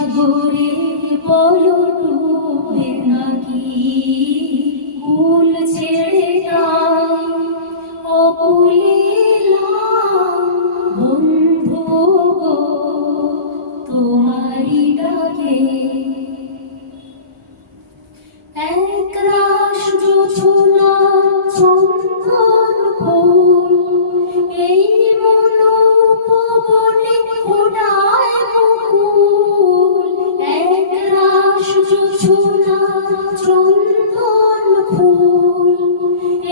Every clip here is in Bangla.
সাগরে বলো ডুবে নাকি কুল ছেড়ে যাই অকুলেলাম বন্ধু গো তোমারি ডাকে একরাশ জোছনা চন্দন ফুল এই মনোপবনে ফোটায় মুকুল একরাশ জোছনা চন্দন ফুল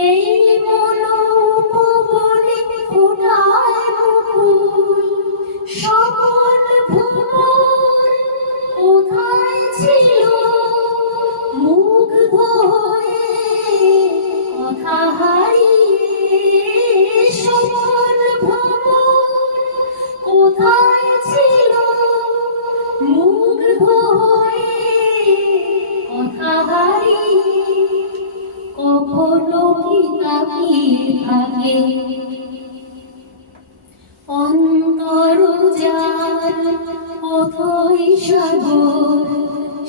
এই মনোপবনে ফোটায় মুকুল সকল ভ্রমর কোথায় ছিল মুগ্ধ হয়ে কথা হারিয়ে সকল ভ্রমর কোথায় ছিল মুগ্ধ হয়ে কথা হারিয়ে কখনো কি তাকিয়ে থাকে অন্তর যার অথই সাগর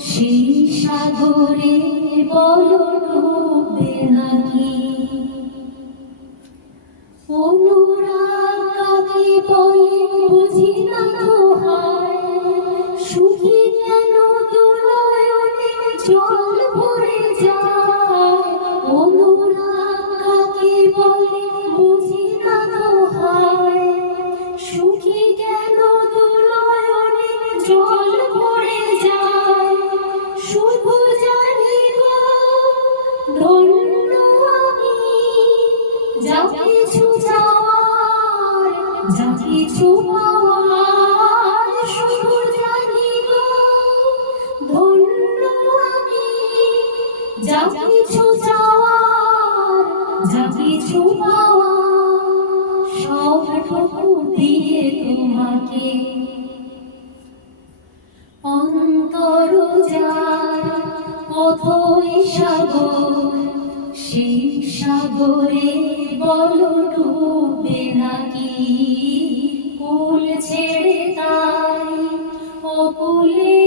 সেই সাগরে বলো ডুবে নাকি অনুরাগ কাকে বলে বুঝি না তো হায় সুখী কেন দুনয়নে জল ভরে যায় অনুরাগ কাকে বলে বুঝি না তো হায় সুখী কেন দুনয়নে জল ভরে যায় শুধু জানি গো ধন্য আমি যা কিছু চাওয়ার যা কিছু পাওয়ার শুধু জানি গো ধন্য আমি যা কিছু চাওয়ার যা কিছু পাওয়ার সবটুকু দিয়ে তোমাকে অন্তর যার অথই সাগর সেই সাগরে বলো ডুবে নাকি কুল ছেড়ে তাই অকুলে